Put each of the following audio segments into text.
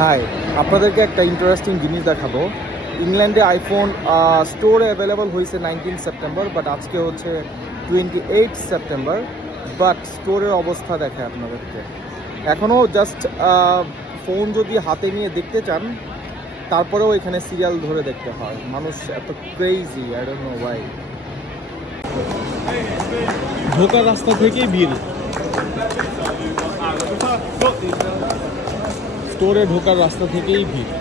হাই, আপনাদেরকে একটা ইন্টারেস্টিং জিনিস দেখাবো। ইংল্যান্ডে আইফোন স্টোরে অ্যাভেলেবল হয়েছে 19 সেপ্টেম্বর, বাট আজকে হচ্ছে 28 সেপ্টেম্বর। বাট স্টোরের অবস্থা দেখে আপনাদেরকে এখনও জাস্ট ফোন যদি হাতে নিয়ে দেখতে চান তারপরেও এখানে সিরিয়াল ধরে দেখতে হয়। মানুষ এত crazy, I don't know Y. ঢোকার রাস্তা থেকেই ভিড়, স্টোরে ঢোকার রাস্তা থেকেই ভিড়।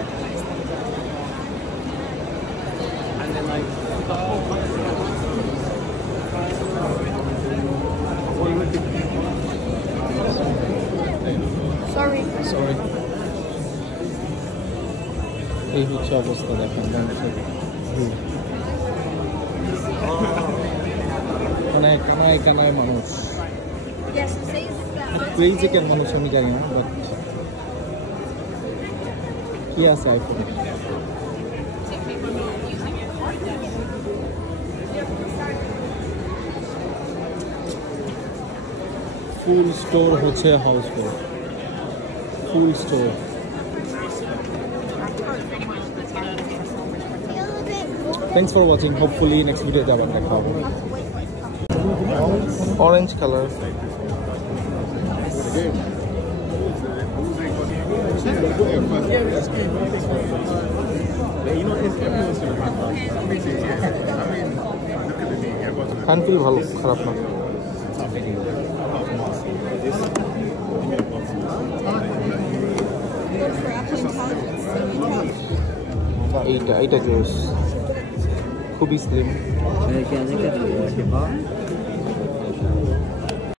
এই হচ্ছে অবস্থা, দেখেন মানুষের ভিড়, কানায় কানায় কানায় মানুষ। ক্রেজি কেন মানুষ আমি জানি না, বাট কি আছে আইফোন। ফুল স্টোর হচ্ছে house full, full store. Thanks for watching. Hopefully next video abar dekha hobe. Orange color. Handful bhalo, kharap na. এইটা জোস, খুবই স্লিম।